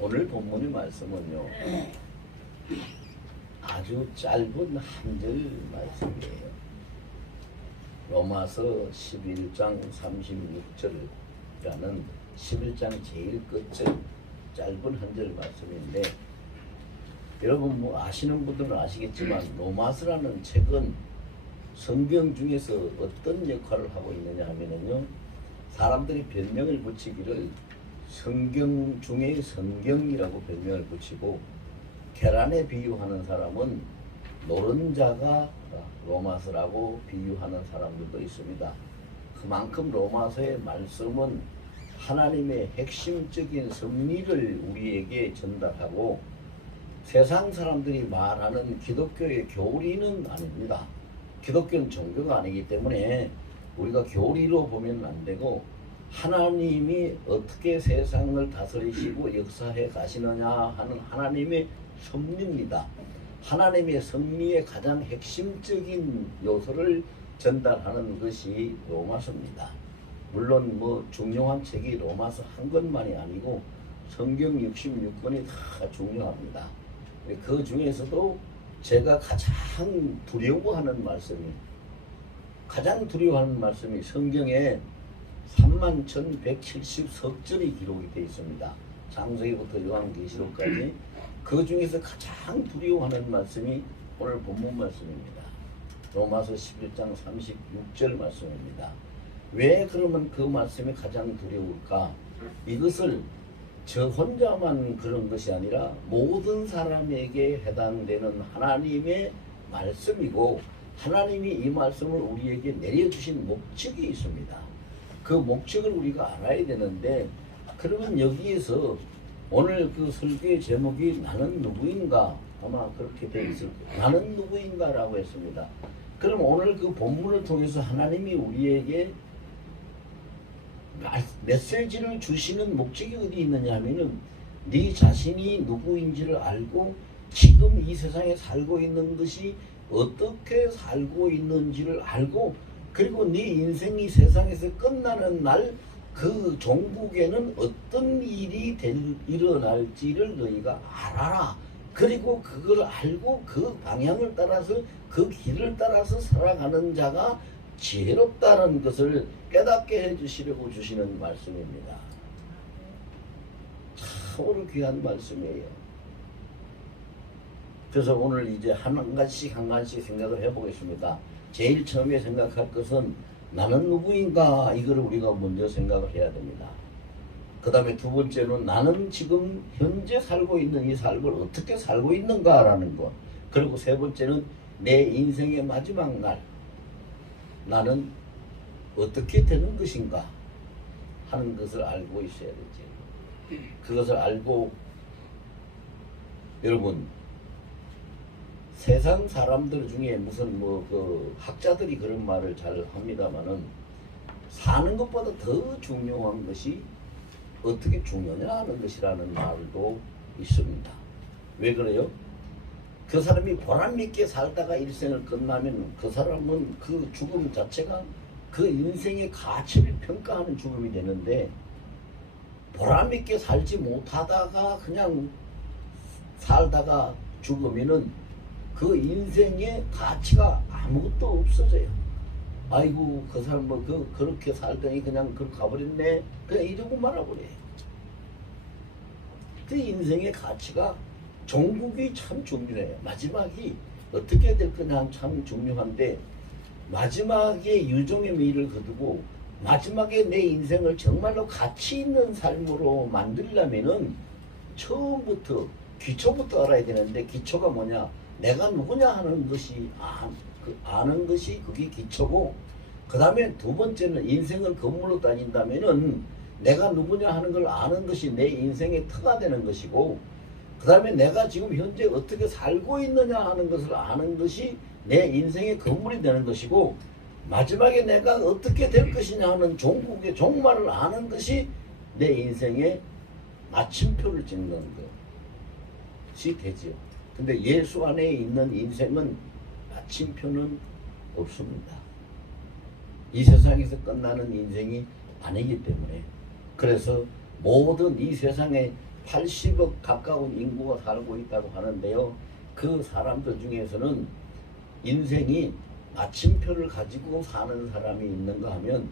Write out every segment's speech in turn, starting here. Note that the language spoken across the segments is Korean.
오늘 본문의 말씀은요, 아주 짧은 한 절 말씀이에요. 로마서 11장 36절이라는 11장 제일 끝절 짧은 한 절 말씀인데, 여러분 뭐 아시는 분들은 아시겠지만 로마서라는 책은 성경 중에서 어떤 역할을 하고 있느냐 하면은요, 사람들이 별명을 붙이기를 성경 중에 성경이라고 별명을 붙이고, 계란에 비유하는 사람은 노른자가 로마서라고 비유하는 사람들도 있습니다. 그만큼 로마서의 말씀은 하나님의 핵심적인 섭리를 우리에게 전달하고, 세상 사람들이 말하는 기독교의 교리는 아닙니다. 기독교는 종교가 아니기 때문에 우리가 교리로 보면 안 되고, 하나님이 어떻게 세상을 다스리시고 역사해 가시느냐 하는 하나님의 섭리입니다. 하나님의 섭리의 가장 핵심적인 요소를 전달하는 것이 로마서입니다. 물론 뭐 중요한 책이 로마서 한 권만이 아니고 성경 66권이 다 중요합니다. 그 중에서도 제가 가장 두려워하는 말씀이 성경에 31,170석절이 기록이 되어 있습니다. 창세기부터 요한계시록까지. 그 중에서 가장 두려워하는 말씀이 오늘 본문 말씀입니다. 로마서 11장 36절 말씀입니다. 왜 그러면 그 말씀이 가장 두려울까? 이것을 저 혼자만 그런 것이 아니라 모든 사람에게 해당되는 하나님의 말씀이고, 하나님이 이 말씀을 우리에게 내려주신 목적이 있습니다. 그 목적을 우리가 알아야 되는데, 그러면 여기에서 오늘 그 설교의 제목이 나는 누구인가, 아마 그렇게 되어 있을 거예요. 나는 누구인가 라고 했습니다. 그럼 오늘 그 본문을 통해서 하나님이 우리에게 메시지를 주시는 목적이 어디 있느냐 하면은, 네 자신이 누구인지를 알고 지금 이 세상에 살고 있는 것이 어떻게 살고 있는지를 알고, 그리고 네 인생이 세상에서 끝나는 날 그 종국에는 어떤 일이 일어날지를 너희가 알아라. 그리고 그걸 알고 그 방향을 따라서 그 길을 따라서 살아가는 자가 지혜롭다는 것을 깨닫게 해주시려고 주시는 말씀입니다. 참으로 귀한 말씀이에요. 그래서 오늘 이제 한 가지씩 생각을 해보겠습니다. 제일 처음에 생각할 것은 나는 누구인가, 이걸 우리가 먼저 생각을 해야 됩니다. 그 다음에 두 번째는 나는 지금 현재 살고 있는 이 삶을 어떻게 살고 있는가라는 것. 그리고 세 번째는 내 인생의 마지막 날 나는 어떻게 되는 것인가 하는 것을 알고 있어야 되지. 그것을 알고, 여러분 세상 사람들 중에 무슨 그 학자들이 그런 말을 잘 합니다만은, 사는 것보다 더 중요한 것이 어떻게 죽느냐 하는 것이라는 말도 있습니다. 왜 그래요? 그 사람이 보람있게 살다가 일생을 끝나면 그 사람은 그 죽음 자체가 그 인생의 가치를 평가하는 죽음이 되는데, 보람있게 살지 못하다가 그냥 살다가 죽으면은 그 인생의 가치가 아무것도 없어져요. 아이고 그 사람 그렇게 살더니 그냥 가버렸네, 그냥 이러고 말아버려요. 그 인생의 가치가, 종국이 참 중요해요. 마지막이 어떻게 될 거냐 참 중요한데, 마지막에 유종의 미를 거두고 마지막에 내 인생을 정말로 가치 있는 삶으로 만들려면은 처음부터 기초부터 알아야 되는데, 기초가 뭐냐? 내가 누구냐 하는 것이 아는 것이 그게 기초고, 그 다음에 두 번째는 인생을 건물로 다닌다면은 내가 누구냐 하는 걸 아는 것이 내 인생의 터가 되는 것이고, 그 다음에 내가 지금 현재 어떻게 살고 있느냐 하는 것을 아는 것이 내 인생의 건물이 되는 것이고, 마지막에 내가 어떻게 될 것이냐 하는 종국의 종말을 아는 것이 내 인생의 마침표를 찍는 것이 되지요. 근데 예수 안에 있는 인생은 마침표는 없습니다. 이 세상에서 끝나는 인생이 아니기 때문에. 그래서 모든 이 세상에 80억 가까운 인구가 살고 있다고 하는데요. 그 사람들 중에서는 인생이 마침표를 가지고 사는 사람이 있는가 하면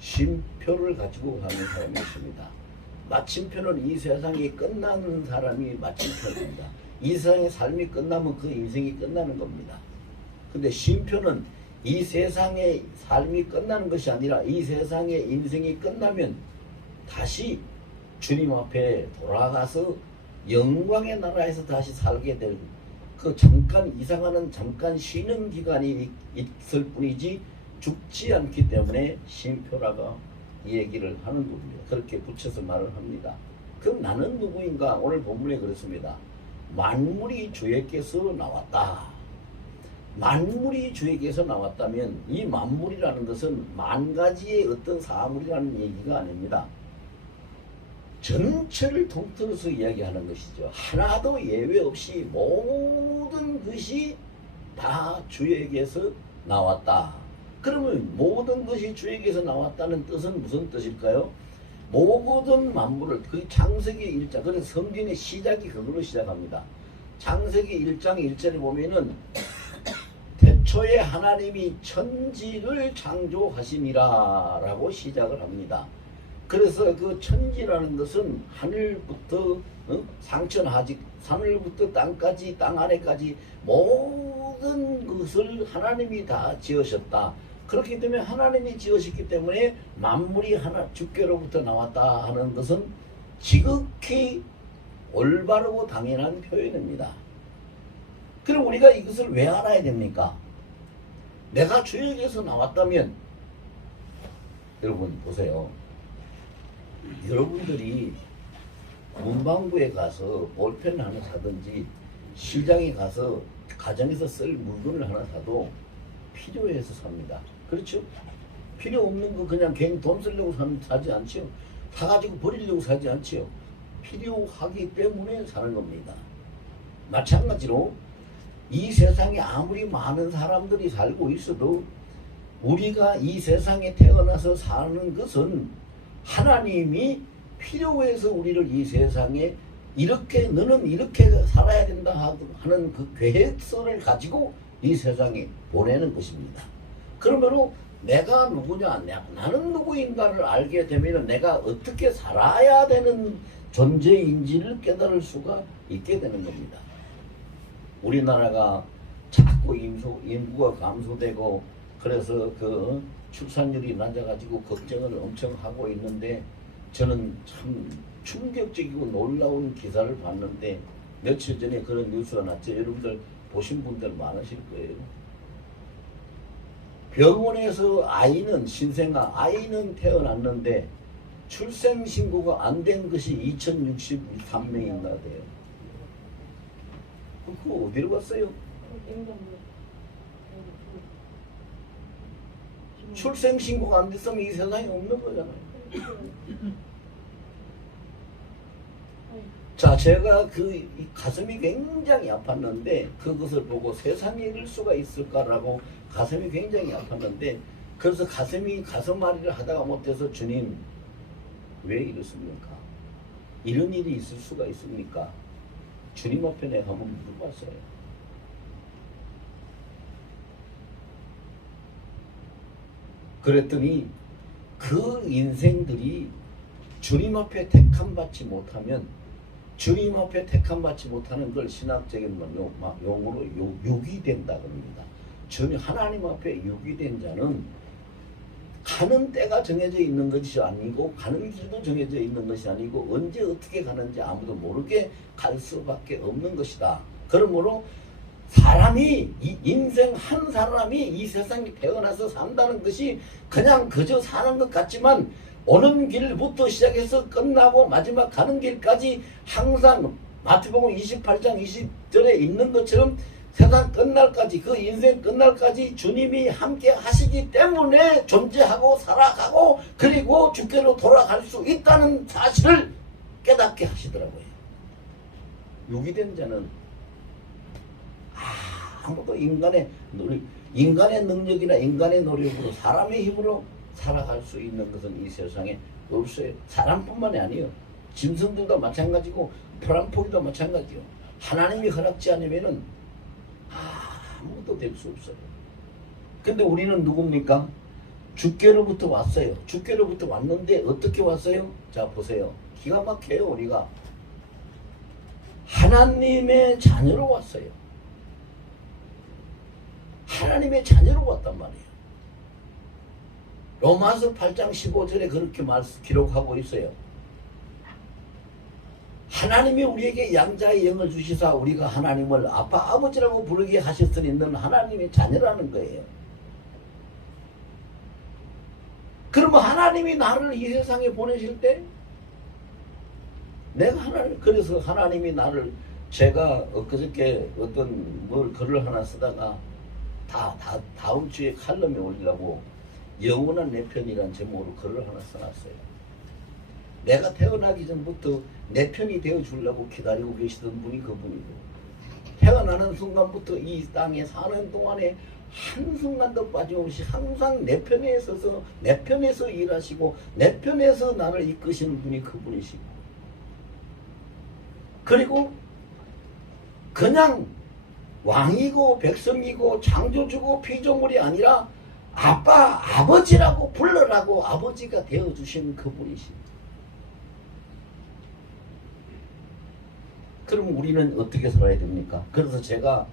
쉼표를 가지고 사는 사람이 있습니다. 마침표는 이 세상이 끝나는 사람이 마침표입니다. 이 세상의 삶이 끝나면 그 인생이 끝나는 겁니다. 근데 쉼표는 이 세상의 삶이 끝나는 것이 아니라 이 세상의 인생이 끝나면 다시 주님 앞에 돌아가서 영광의 나라에서 다시 살게 될 그 잠깐 이상하는 잠깐 쉬는 기간이 있을 뿐이지 죽지 않기 때문에 쉼표라가 이 얘기를 하는 겁니다. 그렇게 붙여서 말을 합니다. 그럼 나는 누구인가? 오늘 본문에 그렇습니다. 만물이 주에게서 나왔다. 만물이 주에게서 나왔다면 이 만물이라는 것은 만 가지의 어떤 사물이라는 얘기가 아닙니다. 전체를 통틀어서 이야기하는 것이죠. 하나도 예외 없이 모든 것이 다 주에게서 나왔다. 그러면 모든 것이 주에게서 나왔다는 뜻은 무슨 뜻일까요? 모든 만물을, 그 창세기 1장, 그래서 성경의 시작이 그걸로 시작합니다. 창세기 1장 1절에 보면은 태초에 하나님이 천지를 창조하시니라 라고 시작을 합니다. 그래서 그 천지라는 것은 하늘부터 상천하직, 하늘부터 땅까지, 땅 아래까지 모든 것을 하나님이 다 지으셨다. 그렇기 때문에 하나님이 지으셨기 때문에 만물이 하나 주께로부터 나왔다 하는 것은 지극히 올바르고 당연한 표현입니다. 그럼 우리가 이것을 왜 알아야 됩니까? 내가 주에게서 나왔다면, 여러분 보세요. 여러분들이 문방구에 가서 볼펜 하나 사든지 시장에 가서 가정에서 쓸 물건을 하나 사도 필요해서 삽니다. 그렇죠? 필요 없는 거 그냥 괜히 돈 쓰려고 사지 않죠. 사가지고 버리려고 사지 않죠. 필요하기 때문에 사는 겁니다. 마찬가지로 이 세상에 아무리 많은 사람들이 살고 있어도 우리가 이 세상에 태어나서 사는 것은 하나님이 필요해서 우리를 이 세상에 이렇게 너는 이렇게 살아야 된다 하는 그 계획서를 가지고 이 세상에 보내는 것입니다. 그러므로 내가 누구냐, 나는 누구인가를 알게 되면 내가 어떻게 살아야 되는 존재인지를 깨달을 수가 있게 되는 겁니다. 우리나라가 자꾸 인구가 감소되고 그래서 그 출산율이 낮아가지고 걱정을 엄청 하고 있는데 저는 참 충격적이고 놀라운 기사를 봤는데 며칠 전에 그런 뉴스가 났죠. 여러분들 보신 분들 많으실 거예요. 병원에서 아이는 신생아 아이는 태어났는데 출생신고가 안 된 것이 2063명이나 돼요. 그거 어디로 갔어요? 출생신고가 안 됐으면 이 세상에 없는 거잖아요. 자, 제가 그 가슴이 굉장히 아팠는데 그것을 보고 세상에 이럴 수가 있을까라고 가슴이 굉장히 아팠는데 그래서 가슴앓이를 하다가 못해서 주님 왜 이렇습니까? 이런 일이 있을 수가 있습니까? 주님 앞에 내가 한번 물어봤어요. 그랬더니 그 인생들이 주님 앞에 택함받지 못하면 주님 앞에 택함받지 못하는 걸 신학적인 용어로 유기된다 그럽니다. 전혀 하나님 앞에 유기된 자는 가는 때가 정해져 있는 것이 아니고 가는 길도 정해져 있는 것이 아니고 언제 어떻게 가는지 아무도 모르게 갈 수밖에 없는 것이다. 그러므로 사람이 인생 한 사람이 이 세상에 태어나서 산다는 것이 그냥 그저 사는 것 같지만 오는 길부터 시작해서 끝나고 마지막 가는 길까지 항상 마태복음 28장 20절에 있는 것처럼 세상 끝날까지 그 인생 끝날까지 주님이 함께 하시기 때문에 존재하고 살아가고 그리고 주께로 돌아갈 수 있다는 사실을 깨닫게 하시더라고요. 유기된 자는 아무도 인간의 능력이나 인간의 노력으로 사람의 힘으로 살아갈 수 있는 것은 이 세상에 없어요. 사람뿐만이 아니에요. 짐승들도 마찬가지고 프랑포기도 마찬가지요. 하나님이 허락지 않으면은 아무것도 될 수 없어요. 근데 우리는 누굽니까? 주께로부터 왔어요. 주께로부터 왔는데 어떻게 왔어요? 자 보세요. 기가 막혀요. 우리가 하나님의 자녀로 왔어요. 하나님의 자녀로 왔단 말이에요. 로마서 8장 15절에 그렇게 기록하고 있어요. 하나님이 우리에게 양자의 영을 주시사 우리가 하나님을 아빠 아버지라고 부르게 하셨으니 너는 하나님의 자녀라는 거예요. 그러면 하나님이 나를 이 세상에 보내실 때 내가 그래서 하나님이 나를 제가 엊그저께 어떤 글을 하나 쓰다가 다음 주에 칼럼에 올리려고 영원한 내 편이라는 제목으로 글을 하나 써놨어요. 내가 태어나기 전부터 내 편이 되어주려고 기다리고 계시던 분이 그분이고, 태어나는 순간부터 이 땅에 사는 동안에 한순간도 빠짐없이 항상 내 편에 서서 내 편에서 일하시고 내 편에서 나를 이끄시는 분이 그분이시고, 그리고 그냥 왕이고 백성이고 창조주고 피조물이 아니라 아빠 아버지라고 불러라고 아버지가 되어주신 그분이십니다. 그럼 우리는 어떻게 살아야 됩니까? 그래서 제가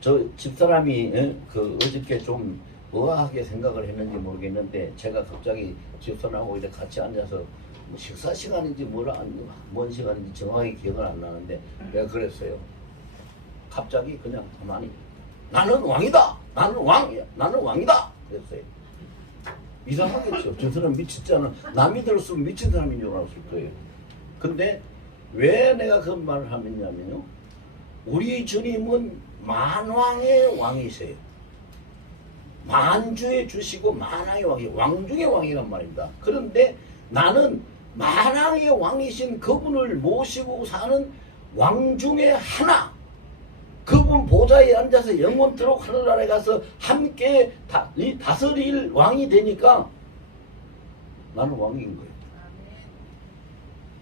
저 집사람이 어저께 좀 의아하게 생각을 했는지 모르겠는데, 제가 갑자기 집사람하고 이렇게 같이 앉아서 뭐 식사 시간인지 뭔 시간인지 정확히 기억은 안 나는데 내가 그랬어요. 갑자기 그냥 가만히 나는 왕이다. 나는 왕이야. 나는 왕이다. 그랬어요. 이상하겠죠. 저 사람 미쳤잖아. 남이 들었으면 미친 사람인 줄 알았을 거예요. 근데 왜 내가 그런 말을 하면요, 우리 주님은 만왕의 왕이세요. 만주의 주시고 만왕의 왕이, 왕중의 왕이란 말입니다. 그런데 나는 만왕의 왕이신 그분을 모시고 사는 왕 중에 하나, 그분 보좌에 앉아서 영원토록 하늘나라에 가서 함께 다스릴 왕이 되니까 나는 왕인 거예요.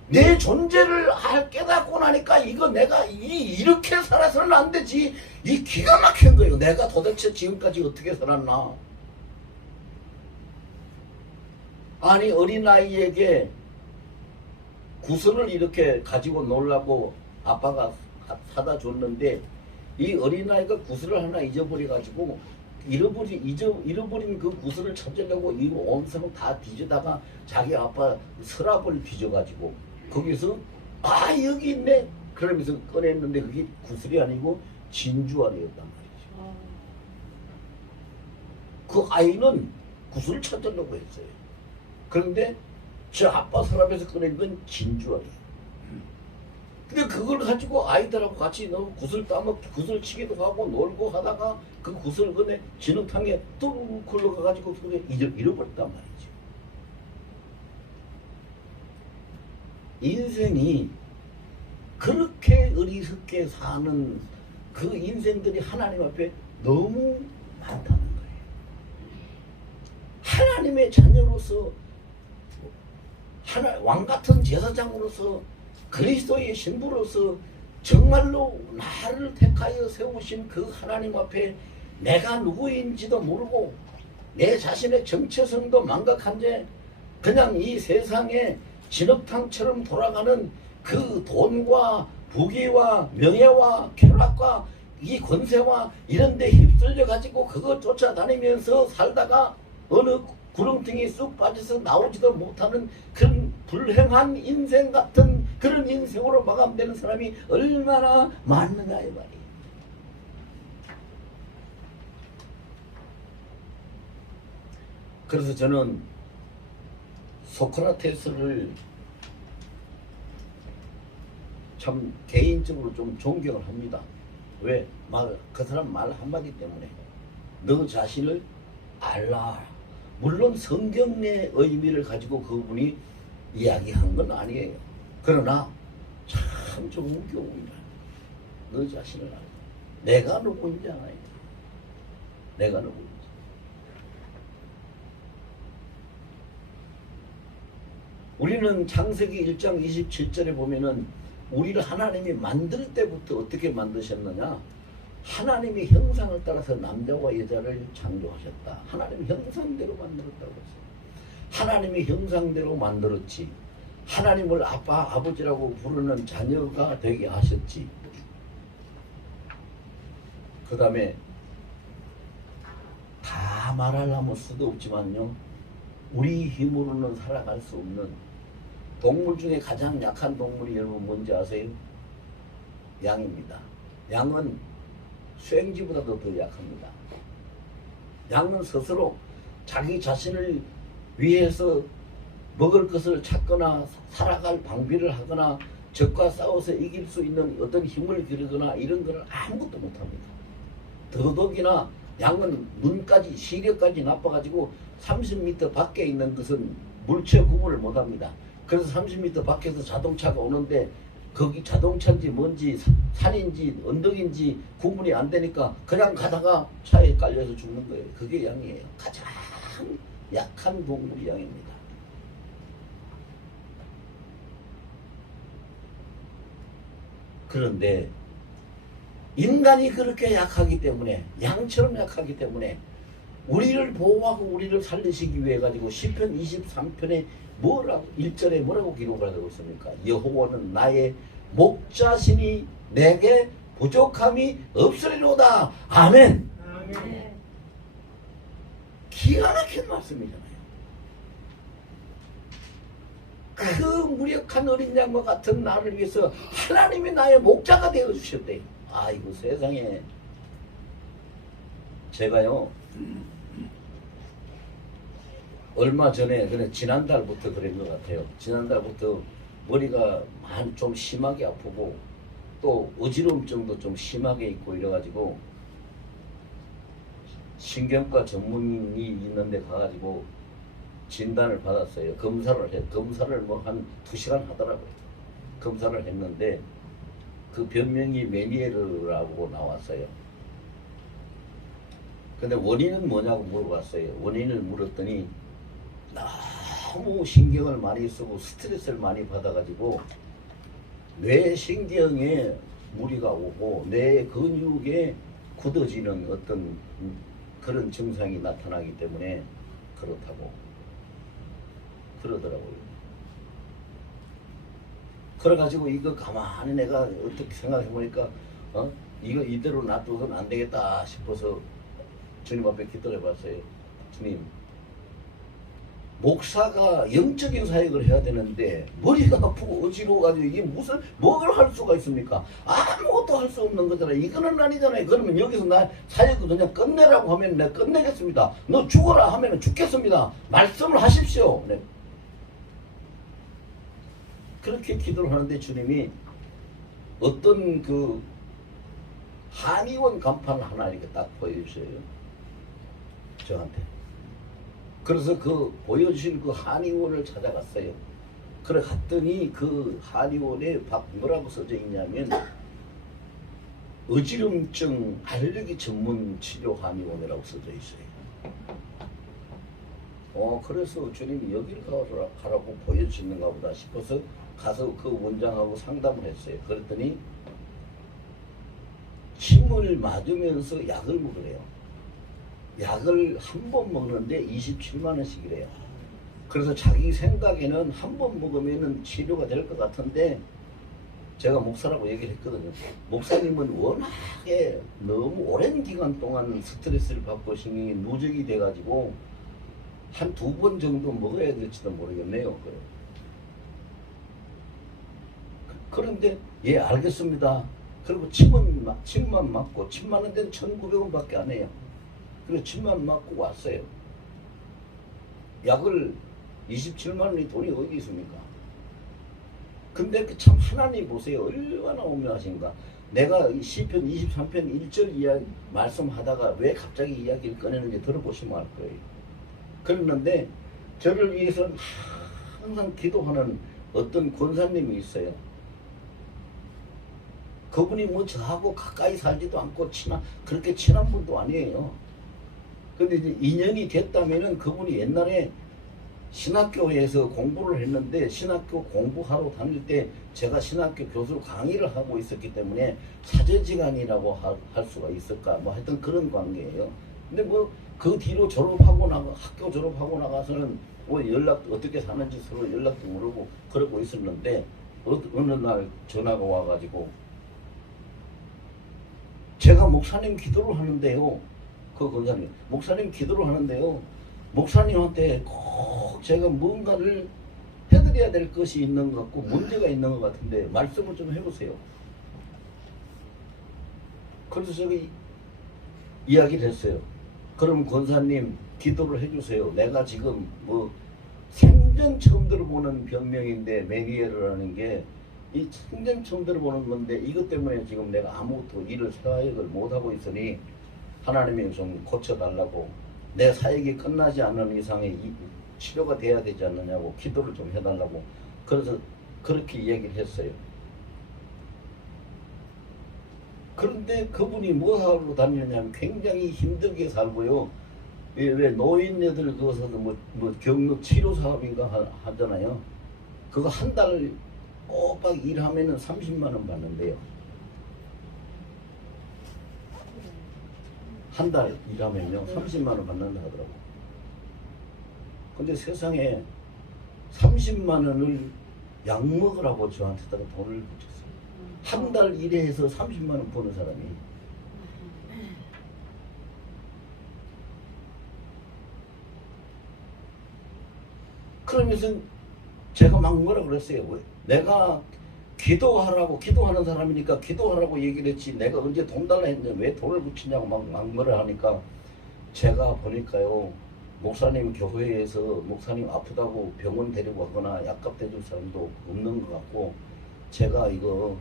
내 존재를 깨닫고 나니까 이거 내가 이렇게 살아서는 안 되지. 이 기가 막힌 거예요. 내가 도대체 지금까지 어떻게 살았나. 아니 어린아이에게 구슬을 이렇게 가지고 놀라고 아빠가 사다 줬는데, 이 어린아이가 구슬을 하나 잊어버려가지고 잃어버린 그 구슬을 찾으려고 이 온성 다 뒤지다가 자기 아빠 서랍을 뒤져가지고 거기서 여기 있네 그러면서 꺼냈는데 그게 구슬이 아니고 진주알이었단 말이죠. 그 아이는 구슬을 찾으려고 했어요. 그런데 저 아빠 서랍에서 꺼낸 건 진주알이에요. 근데 그걸 가지고 아이들하고 같이 구슬 따먹 구슬 치기도 하고 놀고 하다가 그 구슬 그네 진흙탕에 뚝 굴러가가지고 그게 잃어버렸단 말이죠. 인생이 그렇게 어리석게 사는 그 인생들이 하나님 앞에 너무 많다는 거예요. 하나님의 자녀로서 왕같은 제사장으로서 그리스도의 신부로서 정말로 나를 택하여 세우신 그 하나님 앞에 내가 누구인지도 모르고 내 자신의 정체성도 망각한 채 그냥 이 세상에 진흙탕처럼 돌아가는 그 돈과 부귀와 명예와 쾌락과 이 권세와 이런 데 휩쓸려 가지고 그거 쫓아다니면서 살다가 어느 구렁텅이 쑥 빠져서 나오지도 못하는 그런 불행한 인생 같은 그런 인생으로 마감되는 사람이 얼마나 많느냐 이 말이에요. 그래서 저는 소크라테스를 참 개인적으로 좀 존경을 합니다. 왜? 그 사람 말 한마디 때문에 너 자신을 알라. 물론 성경의 의미를 가지고 그분이 이야기한 건 아니에요. 그러나 참 좋은 교훈이다. 너 자신을 알라. 내가 누구인지 알아야 돼. 내가 누구인지. 우리는 창세기 1장 27절에 보면은 우리를 하나님이 만들 때부터 어떻게 만드셨느냐? 하나님의 형상을 따라서 남자와 여자를 창조하셨다. 하나님 형상대로 만들었다고 했어요. 하나님의 형상대로 만들었지. 하나님을 아빠, 아버지라고 부르는 자녀가 되게 하셨지. 그 다음에 다 말하려면 수도 없지만요. 우리 힘으로는 살아갈 수 없는 동물 중에 가장 약한 동물이 여러분 뭔지 아세요? 양입니다. 양은 수행지보다도 더 약합니다. 양은 스스로 자기 자신을 위해서 먹을 것을 찾거나 살아갈 방비를 하거나 적과 싸워서 이길 수 있는 어떤 힘을 기르거나 이런 걸 아무것도 못합니다. 더더욱이나 양은 눈까지 시력까지 나빠가지고 30m 밖에 있는 것은 물체 구분을 못합니다. 그래서 30m 밖에서 자동차가 오는데 거기 자동차인지 뭔지 산인지 언덕인지 구분이 안 되니까 그냥 가다가 차에 깔려서 죽는 거예요. 그게 양이에요. 가장 약한 동물이 양입니다. 그런데 인간이 그렇게 약하기 때문에 양처럼 약하기 때문에 우리를 보호하고 우리를 살리시기 위해 가지고 시편 23편에 뭐라고 1절에 뭐라고 기록을 하고 있습니까? 여호와는 나의 목자시니 내게 부족함이 없으리로다. 아멘. 아멘. 기가 막힌 말씀이잖아요. 그 무력한 어린 양과 같은 나를 위해서 하나님이 나의 목자가 되어 주셨대요. 아이고 세상에. 제가요 얼마 전에 그래 지난달부터 그런 것 같아요. 지난달부터 머리가 좀 심하게 아프고 또 어지러움증도 좀 심하게 있고 이래가지고 신경과 전문의 있는데 가가지고 진단을 받았어요. 검사를 뭐 한 2시간 하더라고요. 검사를 했는데 그 변명이 메니에르라고 나왔어요. 근데 원인은 뭐냐고 물어봤어요. 원인을 물었더니 너무 신경을 많이 쓰고 스트레스를 많이 받아가지고 뇌신경에 무리가 오고 뇌 근육에 굳어지는 어떤 그런 증상이 나타나기 때문에 그렇다고 그러더라고요. 그래가지고 이거 가만히 내가 어떻게 생각해보니까 이거 이대로 놔두고는 안 되겠다 싶어서 주님 앞에 기도를 해봤어요. 주님, 목사가 영적인 사역을 해야 되는데 머리가 아프고 어지러워가지고 이게 무슨 뭘 할 수가 있습니까? 아무것도 할 수 없는 거잖아요. 이거는 아니잖아요. 그러면 여기서 나 사역을 그냥 끝내라고 하면 내가 끝내겠습니다. 너 죽어라 하면 죽겠습니다. 말씀을 하십시오. 네. 그렇게 기도를 하는데 주님이 어떤 그 한의원 간판을 하나 이렇게 딱 보여주셔요. 저한테. 그래서 그 보여주신 그 한의원을 찾아갔어요. 그래 갔더니 그 한의원에 뭐라고 써져 있냐면 어지럼증 알레르기 전문 치료 한의원이라고 써져 있어요. 그래서 주님이 여기를 가라고 보여주시는가 보다 싶어서 가서 그 원장하고 상담을 했어요. 그랬더니 침을 맞으면서 약을 먹으래요. 약을 한 번 먹는데 27만 원씩이래요. 그래서 자기 생각에는 한 번 먹으면 치료가 될 것 같은데 제가 목사라고 얘기를 했거든요. 목사님은 워낙에 너무 오랜 기간 동안 스트레스를 받고 신경이 누적이 돼가지고 한 2번 정도 먹어야 될지도 모르겠네요. 그런데 예 알겠습니다. 그리고 침만 맞고 침 맞는 데는 1,900원밖에 안 해요. 그래서 침만 맞고 왔어요. 약을 27만 원이 돈이 어디 있습니까? 근데 그 참 하나님 보세요. 얼마나 오묘하신가. 내가 시편 23편 1절 이야기 말씀하다가 왜 갑자기 이야기를 꺼내는지 들어보시면 알 거예요. 그랬는데 저를 위해서 항상 기도하는 어떤 권사님이 있어요. 그분이 뭐 저하고 가까이 살지도 않고 그렇게 친한 분도 아니에요. 근데 이제 인연이 됐다면은 그분이 옛날에 신학교에서 공부를 했는데 신학교 공부하러 다닐 때 제가 신학교 교수로 강의를 하고 있었기 때문에 사제지간이라고 할 수가 있을까 뭐 하여튼 그런 관계예요. 근데 뭐 그 뒤로 졸업하고 나가 학교 졸업하고 나가서는 뭐 연락 어떻게 사는지 서로 연락도 모르고 그러고 있었는데 어느 날 전화가 와가지고 제가 목사님 기도를 하는데요. 그 권사님 목사님 기도를 하는데요. 목사님한테 꼭 제가 뭔가를 해드려야 될 것이 있는 것 같고 문제가 있는 것 같은데 말씀을 좀 해보세요. 그래서 제가 이야기를 했어요. 그럼 권사님 기도를 해주세요. 내가 지금 뭐 생전 처음 들어보는 병명인데 메니에르라는 게 이 생전 처음 들어보는 건데 이것 때문에 지금 내가 아무것도 일을 사역을 못하고 있으니 하나님이 좀 고쳐달라고 내 사역이 끝나지 않는 이상에 치료가 돼야 되지 않느냐고 기도를 좀 해달라고 그래서 그렇게 얘기를 했어요. 그런데 그분이 뭐 하러 다니느냐면 굉장히 힘들게 살고요. 왜 노인네들 그것도 뭐 경력 치료 사업인가 하잖아요. 그거 한 달 꼬박 일하면은 30만 원 받는데요. 한 달 일하면요 30만 원 받는다 하더라고. 근데 세상에 30만 원을 약 먹으라고 저한테다가 돈을 붙였어요. 한 달 일해서 30만 원 버는 사람이. 그러면서 제가 막 뭐라 그랬어요. 내가 기도하는 사람이니까 기도하라고 얘기를 했지 내가 언제 돈 달라 했는데 왜 돈을 붙이냐고 막 뭐라 하니까 제가 보니까요 목사님 교회에서 목사님 아프다고 병원 데리고 가거나 약값 대줄 사람도 없는 것 같고 제가 이거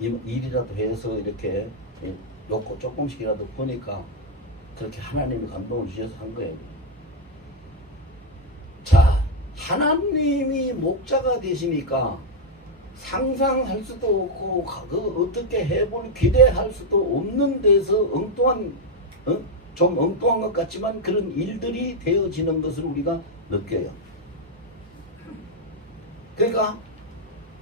일이라도 해서 이렇게 놓고 조금씩이라도 보니까 그렇게 하나님이 감동을 주셔서 한 거예요. 자, 하나님이 목자가 되시니까 상상할 수도 없고 그 어떻게 해볼 기대할 수도 없는 데서 엉뚱한 좀 엉뚱한 것 같지만 그런 일들이 되어지는 것을 우리가 느껴요. 그러니까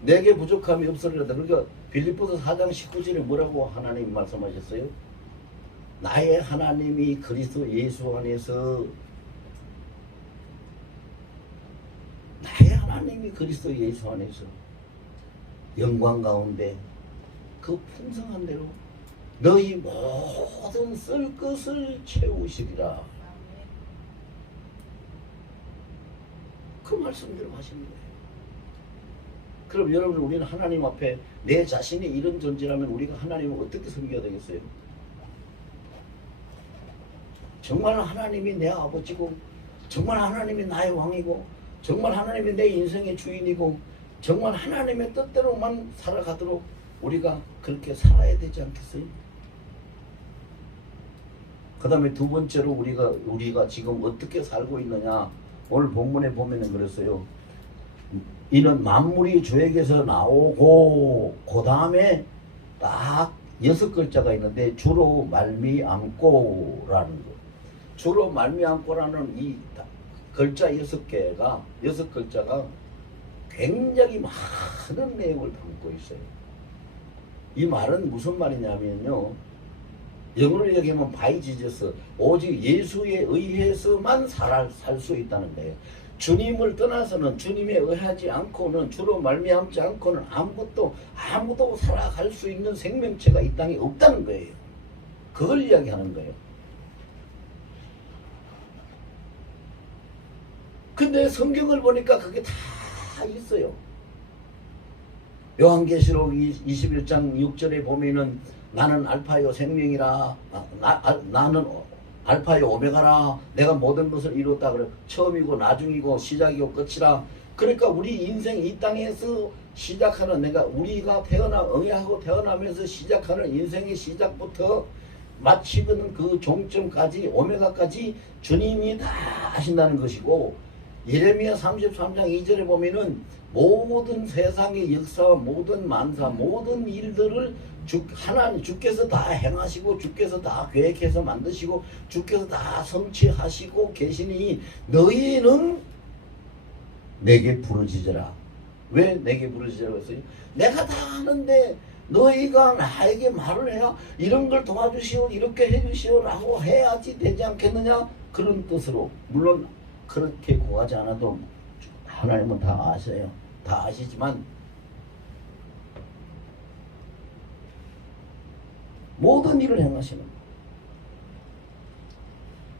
내게 부족함이 없으리라다. 그러니까 빌립보서 4장 19절에 뭐라고 하나님 말씀하셨어요? 나의 하나님이 그리스도 예수 안에서 나의 하나님이 그리스도 예수 안에서 영광 가운데 그 풍성한 대로 너희 모든 쓸 것을 채우시리라. 그 말씀대로 하시는 거예요. 그럼 여러분 우리는 하나님 앞에 내 자신이 이런 존재라면 우리가 하나님을 어떻게 섬겨야 되겠어요? 정말 하나님이 내 아버지고 정말 하나님이 나의 왕이고 정말 하나님이 내 인생의 주인이고 정말 하나님의 뜻대로만 살아가도록 우리가 그렇게 살아야 되지 않겠어요? 그 다음에 두 번째로 우리가 지금 어떻게 살고 있느냐 오늘 본문에 보면은 그랬어요. 이는 만물이 주에게서 나오고 그 다음에 딱 6글자가 있는데 주로 말미암고라는 거. 주로 말미암고라는 이 글자 6글자가 굉장히 많은 내용을 담고 있어요. 이 말은 무슨 말이냐면요. 영어로 얘기하면 by Jesus, 오직 예수에 의해서만 살 수 있다는 거예요. 주님을 떠나서는 주님에 의하지 않고는 주로 말미암지 않고는 아무것도 살아갈 수 있는 생명체가 이 땅에 없다는 거예요. 그걸 이야기하는 거예요. 근데 성경을 보니까 그게 다 있어요. 요한계시록 21장 6절에 보면은 나는 알파요 생명이라 나는 알파요 오메가라 내가 모든 것을 이뤘다 그래. 처음이고 나중이고 시작이고 끝이라. 그러니까 우리 인생 이 땅에서 시작하는 우리가 응애하고 태어나면서 시작하는 인생의 시작부터 마치는 그 종점까지 오메가까지 주님이 다 하신다는 것이고 예레미야 33장 2절에 보면은 모든 세상의 역사와 모든 만사 모든 일들을 주께서 다 행하시고 주께서 다 계획해서 만드시고 주께서 다 성취하시고 계시니 너희는 내게 부르짖어라. 왜 내게 부르짖으라고 했어요? 내가 다 아는데 너희가 나에게 말을 해야 이런 걸 도와주시오, 이렇게 해주시오 라고 해야지 되지 않겠느냐, 그런 뜻으로. 물론 그렇게 구하지 않아도 하나님은 다 아셔요. 다 아시지만 모든 일을 행하시는 거예요.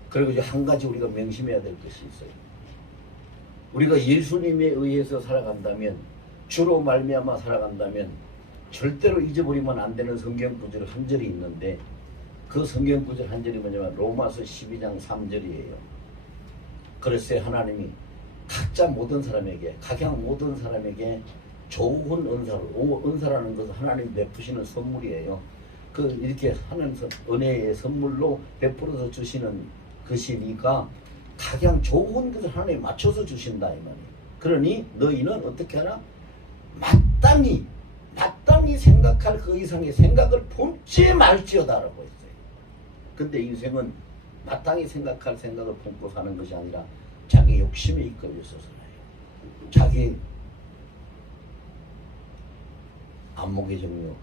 그리고 이제 한 가지 우리가 명심해야 될 것이 있어요. 우리가 예수님에 의해서 살아간다면, 주로 말미암아 살아간다면 절대로 잊어버리면 안 되는 성경 구절 한 절이 있는데, 그 성경 구절 한 절이 뭐냐면 로마서 12장 3절이에요. 그랬어요. 하나님이 각자 모든 사람에게, 각양 모든 사람에게 좋은 은사로, 은사라는 것은 하나님이 베푸시는 선물이에요. 그 이렇게 하는 은혜의 선물로 베풀어서 주시는 것이니까 각양 좋은 것을 하나님이 맞춰서 주신다 이 말이에요. 그러니 너희는 어떻게 하나? 마땅히 생각할 그 이상의 생각을 품지 말지어다라고 했어요. 근데 인생은 마땅히 생각할 생각을 품고 사는 것이 아니라 자기 욕심에 이끌려서 살아요. 자기 안목의 정욕,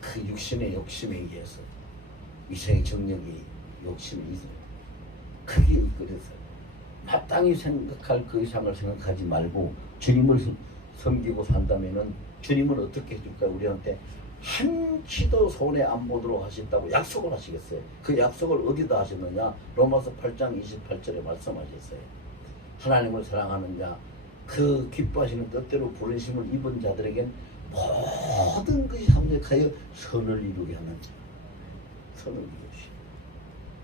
그 육신의 욕심에 의해서 이생의 정력이 욕심이 있어요. 크게 이끌려서 마땅히 생각할 그 이상을 생각하지 말고 주님을 섬기고 산다면은 주님은 어떻게 해줄까요? 우리한테 한치도 손해 안 보도록 하신다고 약속을 하시겠어요. 그 약속을 어디다 하셨느냐? 로마서 8장 28절에 말씀하셨어요. 하나님을 사랑하는 자, 그 기뻐하시는 뜻대로 부르심을 입은 자들에겐 모든 것이 합력하여 선을 이루게 하는 자. 선을 이루시.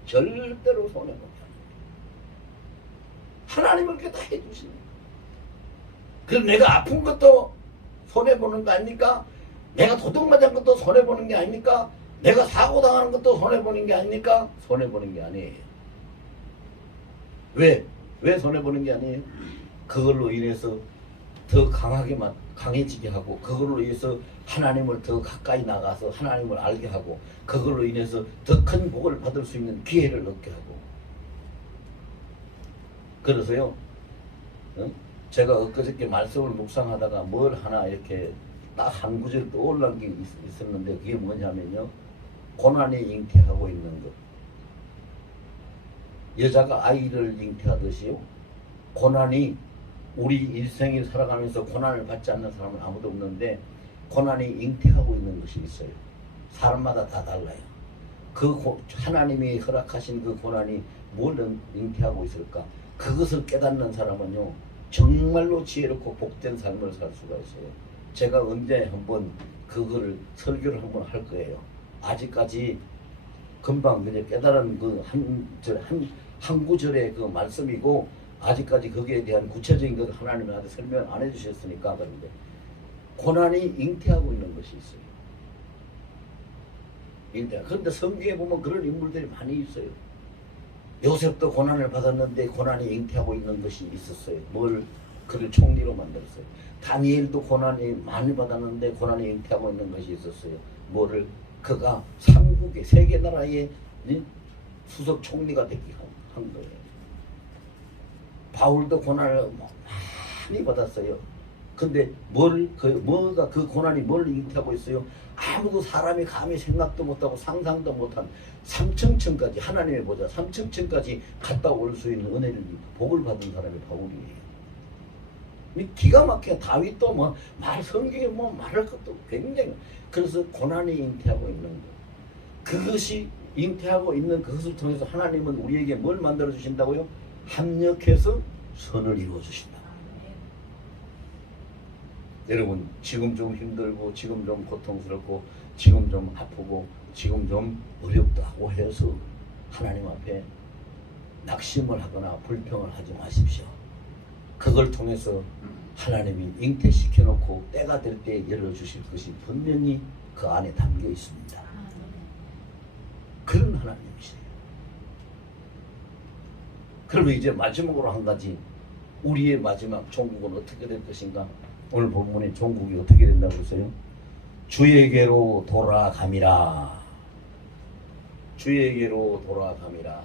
절대로 손해보지 않는 하나님은 그렇게 다 해주시는 거예요. 그럼 내가 아픈 것도 손해보는 거 아닙니까? 내가 도둑 맞은 것도 손해보는 게 아닙니까? 내가 사고 당하는 것도 손해보는 게 아닙니까? 손해보는 게 아니에요. 왜 손해보는 게 아니에요? 그걸로 인해서 더 강해지게 하고, 그걸로 인해서 하나님을 더 가까이 나가서 하나님을 알게 하고, 그걸로 인해서 더 큰 복을 받을 수 있는 기회를 얻게 하고. 그래서요, 제가 엊그저께 말씀을 묵상하다가 뭘 하나 이렇게 딱 한 구절 떠올란 게 있었는데, 그게 뭐냐면요, 고난이 잉태하고 있는 것. 여자가 아이를 잉태하듯이요, 고난이, 우리 일생을 살아가면서 고난을 받지 않는 사람은 아무도 없는데 고난이 잉태하고 있는 것이 있어요. 사람마다 다 달라요. 하나님이 허락하신 그 고난이 뭘 잉태하고 있을까? 그것을 깨닫는 사람은요, 정말로 지혜롭고 복된 삶을 살 수가 있어요. 제가 언제 한번 그거를 설교를 한번 할 거예요. 아직까지 금방 그냥 깨달은 그 한 구절의 그 말씀이고, 아직까지 거기에 대한 구체적인 것을 하나님한테 설명 안 해주셨으니까. 그런데 고난이 잉태하고 있는 것이 있어요. 그런데 성경에 보면 그런 인물들이 많이 있어요. 요셉도 고난을 받았는데 고난이 잉태하고 있는 것이 있었어요. 뭘 그를 총리로 만들었어요. 다니엘도 고난이 많이 받았는데 고난이 잉태하고 있는 것이 있었어요. 뭐를? 그가 삼국의 세계 나라의 수석 총리가 되기 한 거예요. 바울도 고난을 많이 받았어요. 근데 뭐가 그 고난이 뭘 잉태하고 있어요? 아무도 사람이 감히 생각도 못하고 상상도 못한 삼층천까지, 하나님의 보좌 삼층천까지 갔다 올 수 있는 은혜를, 복을 받은 사람이 바울이에요. 기가 막혀. 다윗도 뭐 성경에 뭐 말할 것도 굉장히. 그래서 고난이 잉태하고 있는 것, 그것이 잉태하고 있는 그것을 통해서 하나님은 우리에게 뭘 만들어 주신다고요? 합력해서 선을 이루어 주신다. 여러분, 지금 좀 힘들고, 지금 좀 고통스럽고, 지금 좀 아프고, 지금 좀 어렵다고 해서 하나님 앞에 낙심을 하거나 불평을 하지 마십시오. 그걸 통해서 하나님이 잉태시켜 놓고 때가 될 때 열어주실 것이 분명히 그 안에 담겨 있습니다. 그런 하나님이세요. 그러면 이제 마지막으로 한 가지, 우리의 마지막 종국은 어떻게 될 것인가? 오늘 본문의 종국이 어떻게 된다고 했어요? 주에게로 돌아감이라. 주에게로 돌아감이라.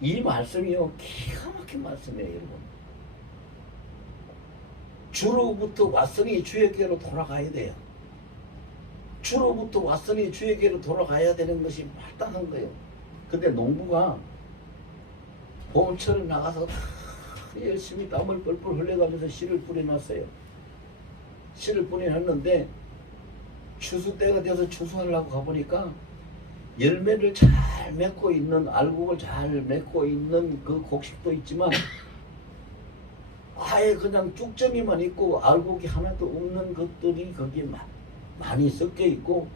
이 말씀이요 기가 막힌 말씀이에요 여러분. 주로부터 왔으니 주에게로 돌아가야 돼요. 주로부터 왔으니 주에게로 돌아가야 되는 것이 마땅한 거예요. 근데 농부가 봄철에 나가서 열심히 땀을 뻘뻘 흘려가면서 씨를 뿌려놨어요. 씨를 뿌려놨는데 추수 때가 돼서 추수하려고 가보니까 열매를 잘 맺고 있는, 알곡을 잘 맺고 있는 그 곡식도 있지만 아예 그냥 쭉정이만 있고 알곡이 하나도 없는 것들이 거기에 많이 섞여 있고,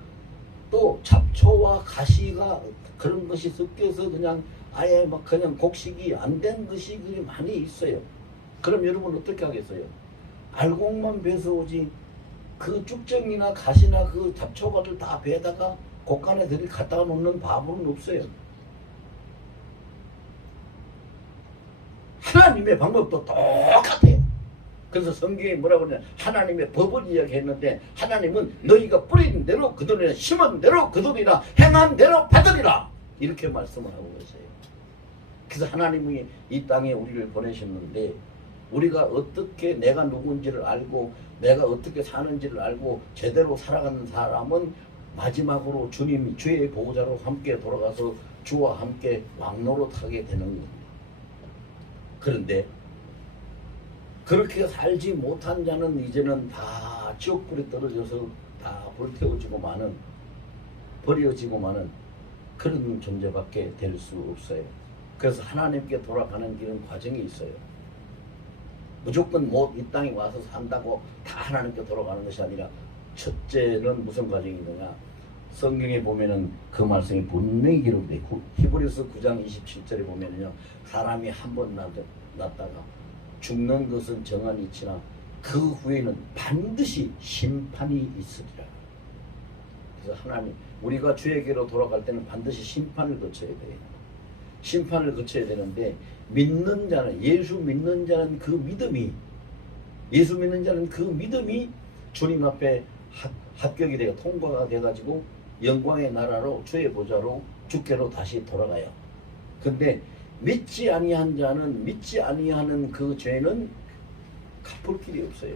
또 잡초와 가시가 그런 것이 섞여서 그냥 아예 막 그냥 곡식이 안 된 것이 많이 있어요. 그럼 여러분 어떻게 하겠어요? 알곡만 베서 오지 그 쭉정이나 가시나 그 잡초가를 다 베다가 곡간에 들이 갖다 놓는 바보는 없어요. 하나님의 방법도 똑같아요. 그래서 성경에 뭐라고 그러냐, 하나님의 법을 이야기했는데 하나님은 너희가 뿌린 대로 거두리라, 심은 대로 거두리라, 행한 대로 받으리라, 이렇게 말씀을 하고 계세요. 그래서 하나님이 이 땅에 우리를 보내셨는데 우리가 어떻게 내가 누군지를 알고 내가 어떻게 사는지를 알고 제대로 살아가는 사람은 마지막으로 주님이 주의 보호자로 함께 돌아가서 주와 함께 왕노릇하게 되는 겁니다. 그런데 그렇게 살지 못한 자는 이제는 다 지옥불에 떨어져서 다 불태워지고 마는, 버려지고 마는 그런 존재밖에 될 수 없어요. 그래서 하나님께 돌아가는 길은 과정이 있어요. 무조건 이 땅에 와서 산다고 다 하나님께 돌아가는 것이 아니라, 첫째는 무슨 과정이 있느냐, 성경에 보면은 그 말씀이 분명히 기록되어 있고, 히브리서 9장 27절에 보면은요, 사람이 한 번 났다가 죽는 것은 정한이 있으나 그 후에는 반드시 심판이 있으리라. 그래서 하나님, 우리가 주에게로 돌아갈 때는 반드시 심판을 거쳐야 돼요. 심판을 거쳐야 되는데, 믿는 자는, 예수 믿는 자는 그 믿음이, 예수 믿는 자는 그 믿음이 주님 앞에 합격이 되어 통과가 돼가지고 영광의 나라로 주의 보좌로 주께로 다시 돌아가요. 근데 믿지 아니한 자는, 믿지 아니하는 그 죄는 갚을 길이 없어요.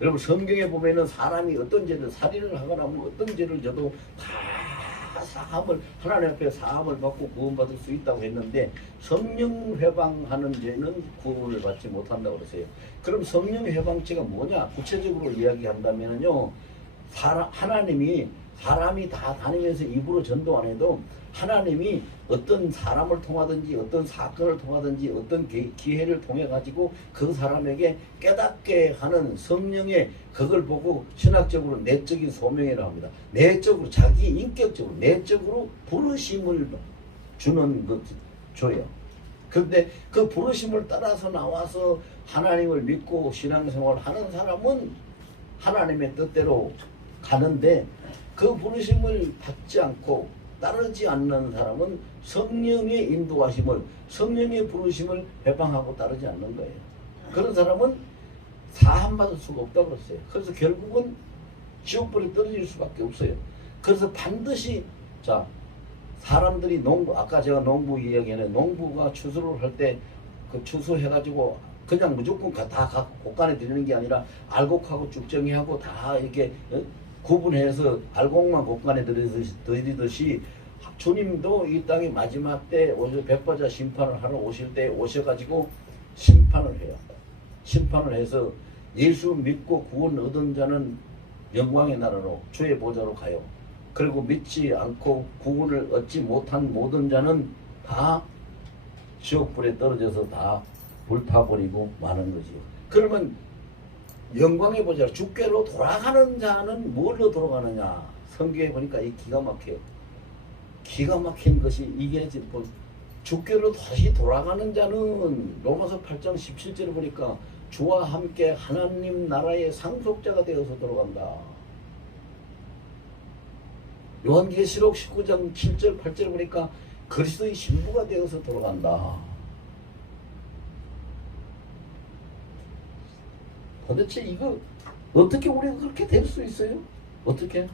여러분, 성경에 보면은 사람이 어떤 죄를, 살인을 하거나 하면 어떤 죄를 져도 다 사함을, 하나님 앞에 사함을 받고 구원받을 수 있다고 했는데, 성령 회방하는 죄는 구원을 받지 못한다고 그랬어요. 그럼 성령 회방죄가 뭐냐? 구체적으로 이야기한다면요, 하나님이, 사람이 다 다니면서 입으로 전도 안 해도 하나님이 어떤 사람을 통하든지 어떤 사건을 통하든지 어떤 기회를 통해 가지고 그 사람에게 깨닫게 하는 성령의, 그걸 보고 신학적으로 내적인 소명이라고 합니다. 내적으로, 자기 인격적으로 내적으로 부르심을 주는 것 줘요. 그런데 그 부르심을 따라서 나와서 하나님을 믿고 신앙생활을 하는 사람은 하나님의 뜻대로 가는데, 그 부르심을 받지 않고 따르지 않는 사람은 성령의 인도하심을, 성령의 부르심을 배방하고 따르지 않는 거예요. 그런 사람은 사함받을 수가 없다고 그랬어요. 그래서 결국은 지옥불에 떨어질 수밖에 없어요. 그래서 반드시, 자, 사람들이 농부, 아까 제가 농부 이야기는, 농부가 추수를 할 때 그 추수해가지고 그냥 무조건 다 곡간에 들이는 게 아니라 알곡하고 쭉정이하고 다 이렇게 구분해서 알곡만 곡간에 들이듯이 주님도 이 땅에 마지막 때 오셔 백보자 심판을 하러 오실 때 오셔가지고 심판을 해요. 심판을 해서 예수 믿고 구원 얻은 자는 영광의 나라로 주의 보좌로 가요. 그리고 믿지 않고 구원을 얻지 못한 모든 자는 다 지옥불에 떨어져서 다 불타버리고 마는 거지요. 그러면 영광의 보좌, 주께로 돌아가는 자는 뭘로 돌아가느냐? 성경에 보니까 이 기가 막혀요. 기가 막힌 것이 이게 지금, 주께로 다시 돌아가는 자는 로마서 8장 17절에 보니까 주와 함께 하나님 나라의 상속자가 되어서 돌아간다. 요한계시록 19장 7절 8절에 보니까 그리스도의 신부가 되어서 돌아간다. 도대체 이거 어떻게 우리가 그렇게 될 수 있어요? 어떻게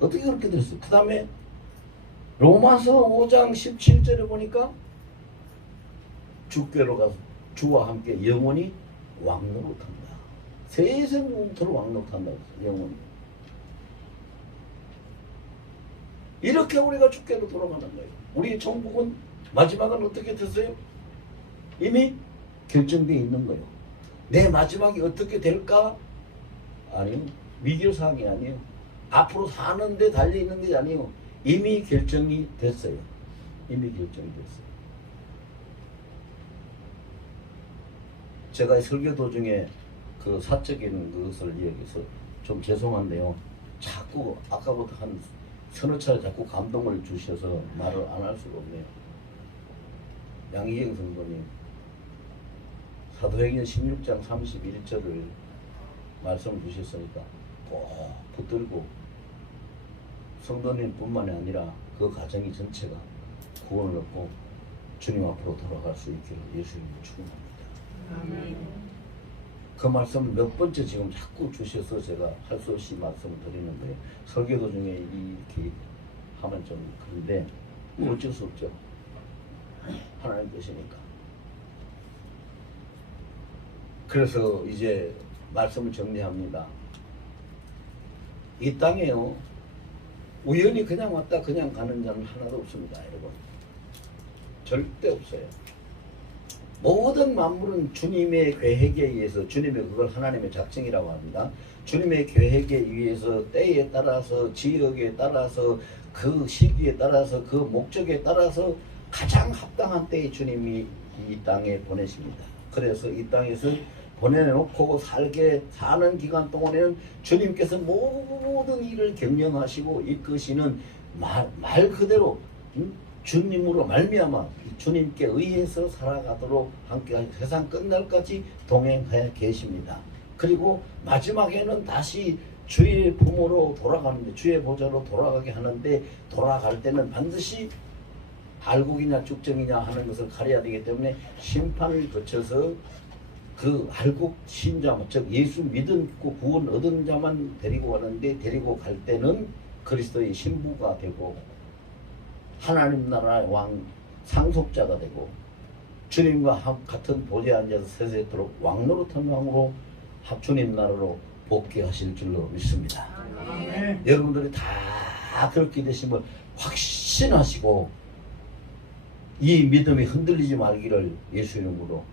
그렇게 될 수? 그 다음에 로마서 5장 17절에 보니까 주께로 가서 주와 함께 영원히 왕노릇한다. 세상 영토로 왕노릇한다. 영원히. 이렇게 우리가 주께로 돌아가는 거예요. 우리 정복은 마지막은 어떻게 됐어요? 이미 결정되어 있는 거예요. 내 마지막이 어떻게 될까? 아니요. 미결사항이 아니에요. 앞으로 사는데 달려있는 게 아니에요. 이미 결정이 됐어요. 이미 결정이 됐어요. 제가 설교 도중에 그 사적인 그것을 이야기해서 좀 죄송한데요. 자꾸 아까부터 한 서너 차례 자꾸 감동을 주셔서 말을 안 할 수가 없네요. 양희경 성도님, 사도행전 16장 31절을 말씀을 주셨으니까 꼭 붙들고 성도님 뿐만이 아니라 그 가정이 전체가 구원을 얻고 주님 앞으로 돌아갈 수 있기를 예수님을 축원합니다. 아멘. 그 말씀을 몇 번째 지금 자꾸 주셔서 제가 할 수 없이 말씀을 드리는데 설교도 중에 이렇게 하면 좀 그런데 어쩔 수 없죠. 하나님 뜻이니까. 그래서 이제 말씀을 정리합니다. 이 땅에요, 우연히 그냥 왔다 그냥 가는 자는 하나도 없습니다, 여러분. 절대 없어요. 모든 만물은 주님의 계획에 의해서, 주님의 그걸 하나님의 작정이라고 합니다. 주님의 계획에 의해서 때에 따라서, 지역에 따라서, 그 시기에 따라서, 그 목적에 따라서 가장 합당한 때에 주님이 이 땅에 보내십니다. 그래서 이 땅에서 보내놓고 사는 기간 동안에는 주님께서 모든 일을 경영하시고 이끄시는 말 그대로 주님으로 말미암아 주님께 의해서 살아가도록 함께 세상 끝날까지 동행하여 계십니다. 그리고 마지막에는 다시 주의 품으로 돌아가는데, 주의 보좌로 돌아가게 하는데, 돌아갈 때는 반드시 알곡이냐 죽정이냐 하는 것을 가려야 되기 때문에 심판을 거쳐서 그 알곡 신자, 즉 예수 믿고 구원 얻은 자만 데리고 가는데, 데리고 갈 때는 그리스도의 신부가 되고 하나님 나라의 왕 상속자가 되고 주님과 같은 보좌에 앉아서 세세토록 왕노릇한 왕으로 주님 나라로 복귀하실 줄로 믿습니다. 아멘. 여러분들이 다 그렇게 되심을 확신하시고 이 믿음이 흔들리지 말기를 예수 이름으로